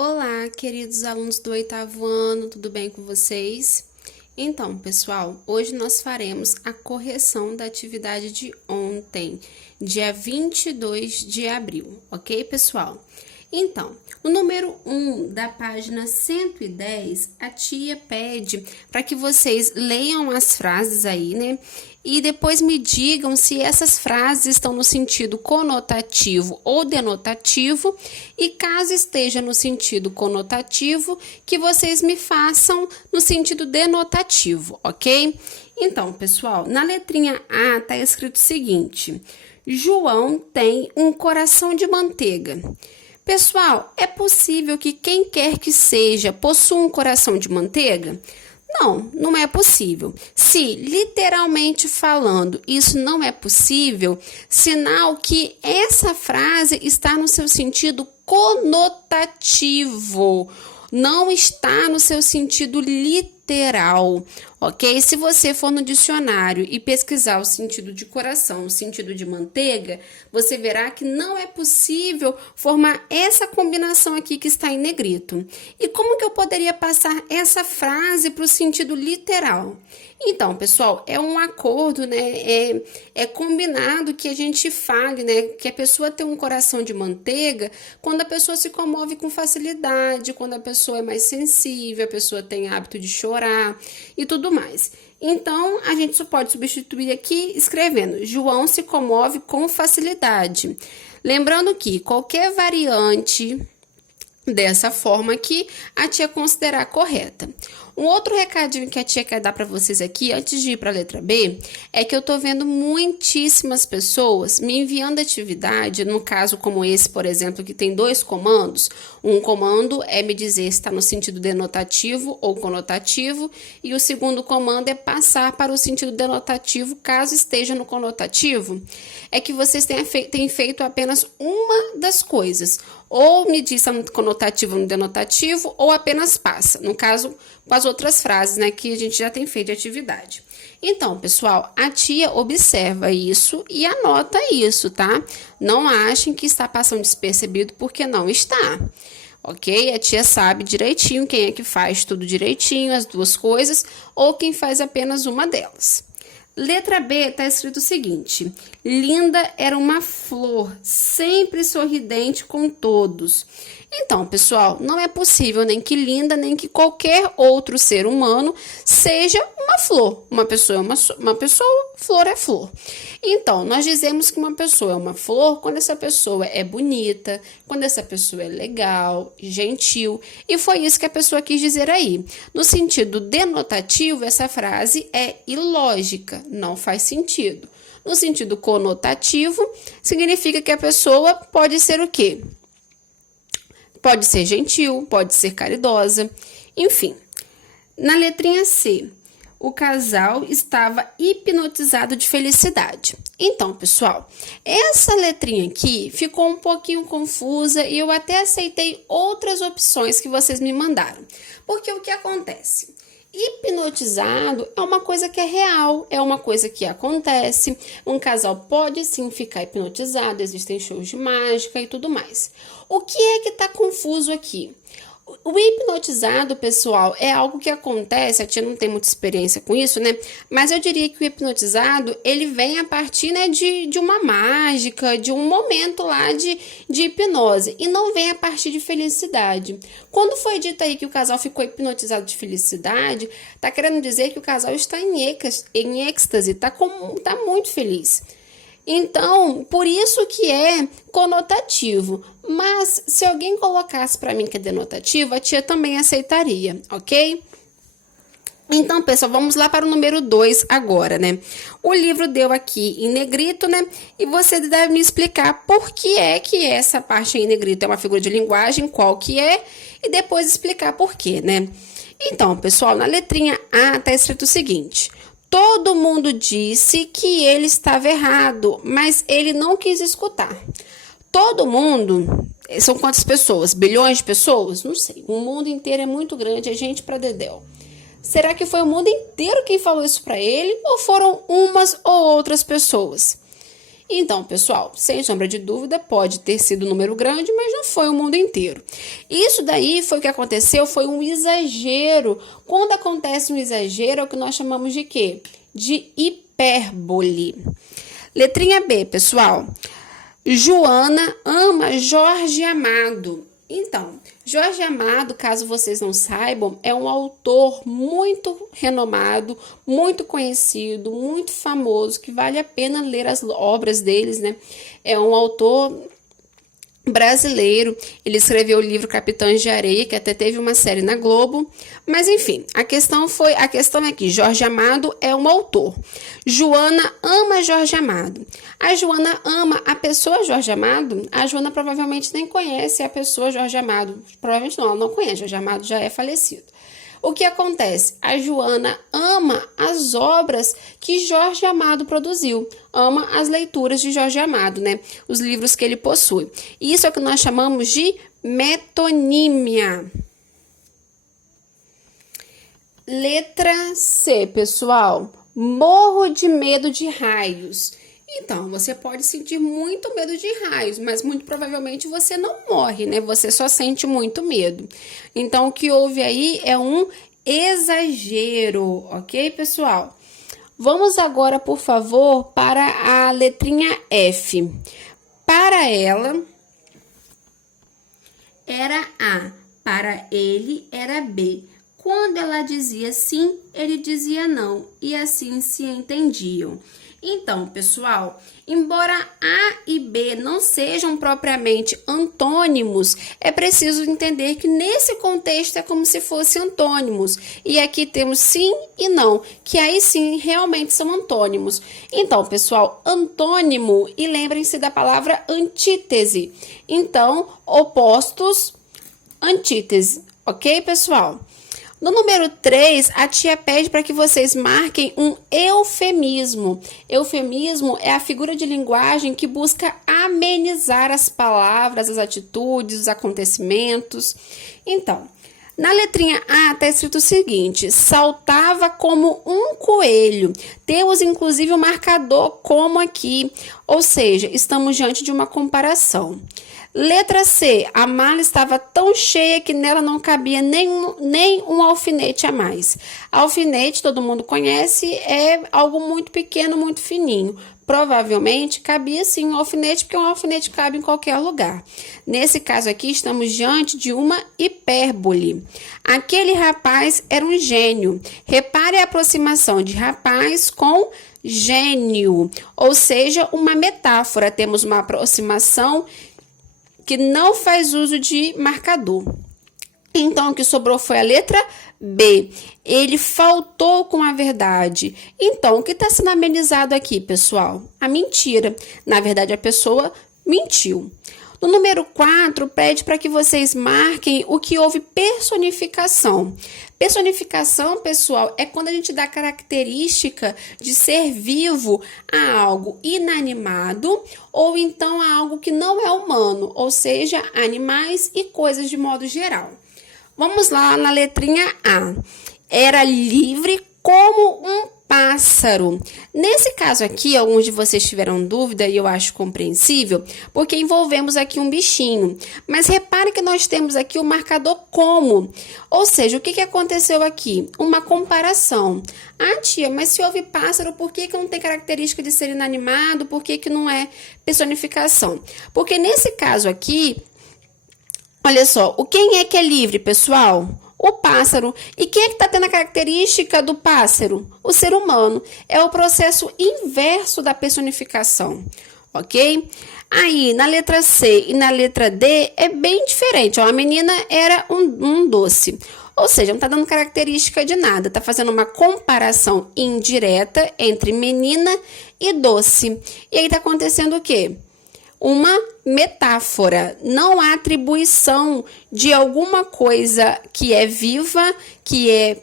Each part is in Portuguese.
Olá, queridos alunos do 8º ano, tudo bem com vocês? Então, pessoal, hoje nós faremos a correção da atividade de ontem, dia 22 de abril, ok, pessoal? Então, o número 1 da página 110, a tia pede para que vocês leiam as frases aí, né? E depois me digam se essas frases estão no sentido conotativo ou denotativo, e caso esteja no sentido conotativo, que vocês me façam no sentido denotativo, ok? Então, pessoal, na letrinha A está escrito o seguinte: João tem um coração de manteiga. Pessoal, é possível que quem quer que seja possua um coração de manteiga? Não, não é possível. Se, literalmente falando, isso não é possível, sinal que essa frase está no seu sentido conotativo, não está no seu sentido literal, ok? Se você for no dicionário e pesquisar o sentido de coração, o sentido de manteiga, você verá que não é possível formar essa combinação aqui que está em negrito. E como que eu poderia passar essa frase para o sentido literal? Então, pessoal, é um acordo, né? É combinado que a gente fale, né? Que a pessoa tem um coração de manteiga quando a pessoa se comove com facilidade, quando a pessoa é mais sensível, a pessoa tem hábito de chorar e tudo mais. Então, a gente só pode substituir aqui escrevendo: João se comove com facilidade. Lembrando que qualquer variante dessa forma aqui, a tia considerar correta. Um outro recadinho que a tia quer dar para vocês aqui, antes de ir para a letra B, é que eu tô vendo muitíssimas pessoas me enviando atividade, no caso como esse, por exemplo, que tem dois comandos. Um comando é me dizer se está no sentido denotativo ou conotativo, e o segundo comando é passar para o sentido denotativo, caso esteja no conotativo. É que vocês têm feito apenas uma das coisas. Ou me diz se é no conotativo ou no denotativo, ou apenas passa. No caso, com as outras frases, né, que a gente já tem feito de atividade. Então, pessoal, a tia observa isso e anota isso, tá? Não achem que está passando despercebido, porque não está. Ok? A tia sabe direitinho quem é que faz tudo direitinho, as duas coisas, ou quem faz apenas uma delas. Letra B está escrito o seguinte: Linda era uma flor, sempre sorridente com todos. Então, pessoal, não é possível nem que Linda, nem que qualquer outro ser humano seja uma flor. Uma pessoa é uma pessoa, flor é flor. Então, nós dizemos que uma pessoa é uma flor quando essa pessoa é bonita, quando essa pessoa é legal, gentil. E foi isso que a pessoa quis dizer aí. No sentido denotativo, essa frase é ilógica, não faz sentido. No sentido conotativo, significa que a pessoa pode ser o quê? Pode ser gentil, pode ser caridosa, enfim. Na letrinha C, o casal estava hipnotizado de felicidade. Então, pessoal, essa letrinha aqui ficou um pouquinho confusa e eu até aceitei outras opções que vocês me mandaram. Porque o que acontece? Hipnotizado é uma coisa que é real, é uma coisa que acontece. Um casal pode sim ficar hipnotizado, existem shows de mágica e tudo mais. O que é que tá confuso aqui? O hipnotizado, pessoal, é algo que acontece, a tia não tem muita experiência com isso, né? Mas eu diria que o hipnotizado, ele vem a partir, né, de uma mágica, de um momento lá de hipnose, e não vem a partir de felicidade. Quando foi dito aí que o casal ficou hipnotizado de felicidade, tá querendo dizer que o casal está em êxtase, tá muito feliz. Então, por isso que é conotativo. Mas, se alguém colocasse para mim que é denotativo, a tia também aceitaria, ok? Então, pessoal, vamos lá para o número 2 agora, né? O livro deu aqui em negrito, né? E você deve me explicar por que é que essa parte em negrito é uma figura de linguagem, qual que é, e depois explicar por quê, né? Então, pessoal, na letrinha A tá escrito o seguinte: todo mundo disse que ele estava errado, mas ele não quis escutar. Todo mundo, são quantas pessoas? Bilhões de pessoas? Não sei. O mundo inteiro é muito grande, é gente para dedéu. Será que foi o mundo inteiro quem falou isso para ele? Ou foram umas ou outras pessoas? Então, pessoal, sem sombra de dúvida, pode ter sido um número grande, mas não foi o mundo inteiro. Isso daí foi o que aconteceu, foi um exagero. Quando acontece um exagero, é o que nós chamamos de quê? De hipérbole. Letrinha B, pessoal. Joana ama Jorge Amado. Então, Jorge Amado, caso vocês não saibam, é um autor muito renomado, muito conhecido, muito famoso, que vale a pena ler as obras deles, né? É um autor brasileiro, ele escreveu o livro Capitães de Areia, que até teve uma série na Globo, mas enfim, a questão é que Jorge Amado é um autor. Joana ama Jorge Amado. A Joana ama a pessoa Jorge Amado? A Joana provavelmente nem conhece a pessoa Jorge Amado. Provavelmente não, ela não conhece, Jorge Amado já é falecido. O que acontece? A Joana ama as obras que Jorge Amado produziu, ama as leituras de Jorge Amado, né? Os livros que ele possui. Isso é o que nós chamamos de metonímia. Letra C, pessoal. Morro de medo de raios. Então, você pode sentir muito medo de raios, mas muito provavelmente você não morre, né? Você só sente muito medo. Então, o que houve aí é um exagero, ok, pessoal? Vamos agora, por favor, para a letrinha F. Para ela, era A. Para ele, era B. Quando ela dizia sim, ele dizia não. E assim se entendiam. Então, pessoal, embora A e B não sejam propriamente antônimos, é preciso entender que nesse contexto é como se fossem antônimos. E aqui temos sim e não, que aí sim realmente são antônimos. Então, pessoal, antônimo, e lembrem-se da palavra antítese. Então, opostos, antítese, ok, pessoal? No número 3, a tia pede para que vocês marquem um eufemismo. Eufemismo é a figura de linguagem que busca amenizar as palavras, as atitudes, os acontecimentos. Então, na letrinha A está escrito o seguinte: saltava como um coelho. Temos inclusive o marcador como aqui, ou seja, estamos diante de uma comparação. Letra C, a mala estava tão cheia que nela não cabia nem um alfinete a mais. Alfinete, todo mundo conhece, é algo muito pequeno, muito fininho. Provavelmente cabia sim um alfinete, porque um alfinete cabe em qualquer lugar. Nesse caso aqui, estamos diante de uma hipérbole. Aquele rapaz era um gênio. Repare a aproximação de rapaz com gênio, ou seja, uma metáfora. Temos uma aproximação que não faz uso de marcador. Então, o que sobrou foi a letra B. Ele faltou com a verdade. Então, o que está sendo amenizado aqui, pessoal? A mentira. Na verdade, a pessoa mentiu. No número 4, pede para que vocês marquem o que houve personificação. Personificação, pessoal, é quando a gente dá característica de ser vivo a algo inanimado ou então a algo que não é humano, ou seja, animais e coisas de modo geral. Vamos lá na letrinha A. Era livre como um pássaro. Nesse caso aqui, alguns de vocês tiveram dúvida e eu acho compreensível, porque envolvemos aqui um bichinho. Mas repare que nós temos aqui o marcador como. Ou seja, o que aconteceu aqui? Uma comparação. Ah, tia, mas se houve pássaro, por que não tem característica de ser inanimado? Por que não é personificação? Porque nesse caso aqui, olha só, quem é que é livre, pessoal? O pássaro. E quem é que está tendo a característica do pássaro? O ser humano. É o processo inverso da personificação, ok? Aí, na letra C e na letra D, é bem diferente. Ó, a menina era um doce. Ou seja, não está dando característica de nada. Está fazendo uma comparação indireta entre menina e doce. E aí está acontecendo o quê? Uma metáfora, não há atribuição de alguma coisa que é viva, que é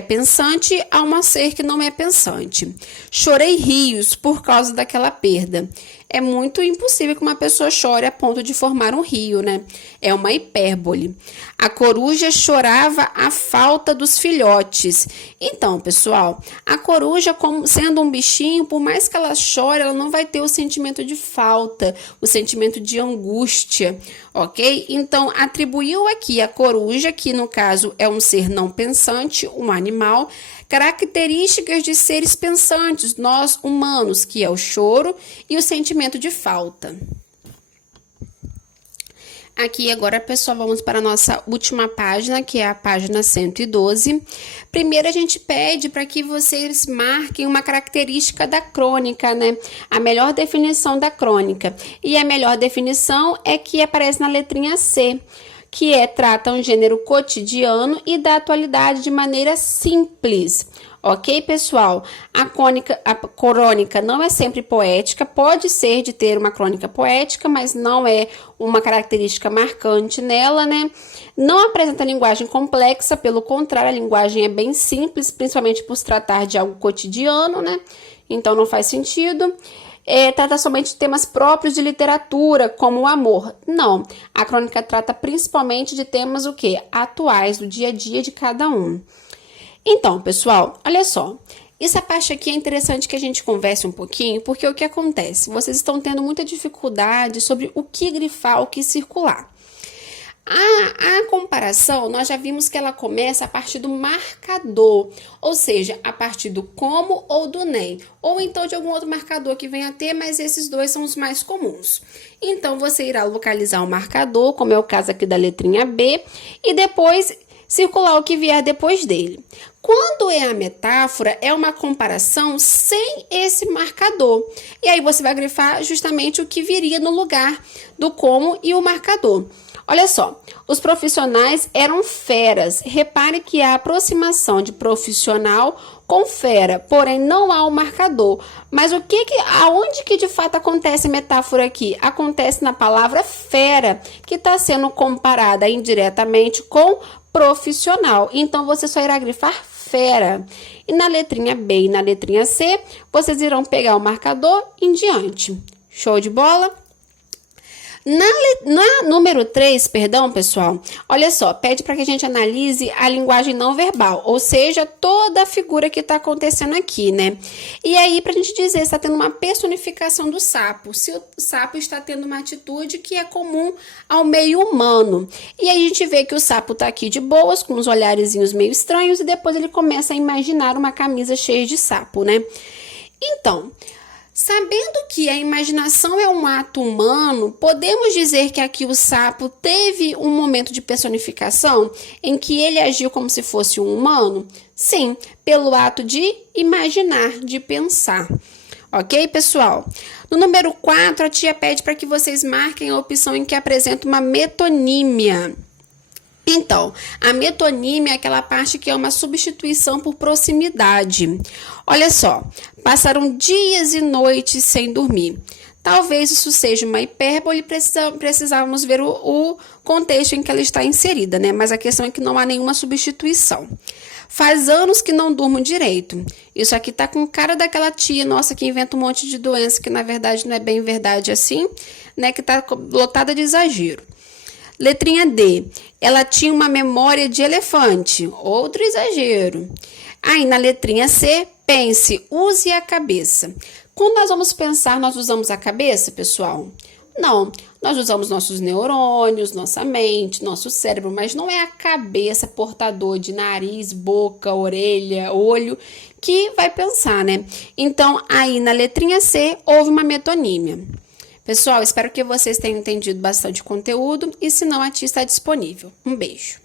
pensante, a um ser que não é pensante. Chorei rios por causa daquela perda. É muito impossível que uma pessoa chore a ponto de formar um rio, né? É uma hipérbole. A coruja chorava a falta dos filhotes. Então, pessoal, a coruja, como sendo um bichinho, por mais que ela chore, ela não vai ter o sentimento de falta, o sentimento sentimento de angústia, ok? Então, atribuiu aqui a coruja, que no caso é um ser não pensante, um animal, características de seres pensantes, nós humanos, que é o choro e o sentimento de falta. Aqui agora, pessoal, vamos para a nossa última página, que é a página 112. Primeiro, a gente pede para que vocês marquem uma característica da crônica, né? A melhor definição da crônica. E a melhor definição é que aparece na letrinha C, que trata um gênero cotidiano e da atualidade de maneira simples. Ok, pessoal? A crônica não é sempre poética, pode ser de ter uma crônica poética, mas não é uma característica marcante nela, né? Não apresenta linguagem complexa, pelo contrário, a linguagem é bem simples, principalmente por se tratar de algo cotidiano, né? Então não faz sentido. Trata somente de temas próprios de literatura, como o amor. Não, a crônica trata principalmente de temas o quê? Atuais, do dia a dia de cada um. Então, pessoal, olha só, essa parte aqui é interessante que a gente converse um pouquinho, porque o que acontece? Vocês estão tendo muita dificuldade sobre o que grifar, o que circular. A comparação, nós já vimos que ela começa a partir do marcador, ou seja, a partir do como ou do nem, ou então de algum outro marcador que venha a ter, mas esses dois são os mais comuns. Então, você irá localizar o marcador, como é o caso aqui da letrinha B, e depois circular o que vier depois dele. Quando é a metáfora, é uma comparação sem esse marcador. E aí você vai grifar justamente o que viria no lugar do como e o marcador. Olha só, os profissionais eram feras. Repare que a aproximação de profissional com fera, porém não há um marcador. Mas aonde que de fato acontece a metáfora aqui? Acontece na palavra fera, que está sendo comparada indiretamente com profissional. Então, você só irá grifar fera. E na letrinha B e na letrinha C, vocês irão pegar o marcador em diante. Show de bola? Na número 3, perdão, pessoal, olha só, pede para que a gente analise a linguagem não verbal, ou seja, toda a figura que está acontecendo aqui, né? E aí, para a gente dizer se está tendo uma personificação do sapo, se o sapo está tendo uma atitude que é comum ao meio humano. E aí a gente vê que o sapo está aqui de boas, com uns olharezinhos meio estranhos, e depois ele começa a imaginar uma camisa cheia de sapo, né? Então, sabendo que a imaginação é um ato humano, podemos dizer que aqui o sapo teve um momento de personificação em que ele agiu como se fosse um humano? Sim, pelo ato de imaginar, de pensar. Ok, pessoal? No número 4, a tia pede para que vocês marquem a opção em que apresenta uma metonímia. Então, a metonímia é aquela parte que é uma substituição por proximidade. Olha só, passaram dias e noites sem dormir. Talvez isso seja uma hipérbole, precisávamos ver o contexto em que ela está inserida, né? Mas a questão é que não há nenhuma substituição. Faz anos que não durmo direito. Isso aqui tá com cara daquela tia nossa que inventa um monte de doença que na verdade não é bem verdade assim, né? Que tá lotada de exagero. Letrinha D, ela tinha uma memória de elefante, outro exagero. Aí na letrinha C, pense, use a cabeça. Quando nós vamos pensar, nós usamos a cabeça, pessoal? Não, nós usamos nossos neurônios, nossa mente, nosso cérebro, mas não é a cabeça portador de nariz, boca, orelha, olho que vai pensar, né? Então, aí na letrinha C, houve uma metonímia. Pessoal, espero que vocês tenham entendido bastante conteúdo e se não, a tia está disponível. Um beijo!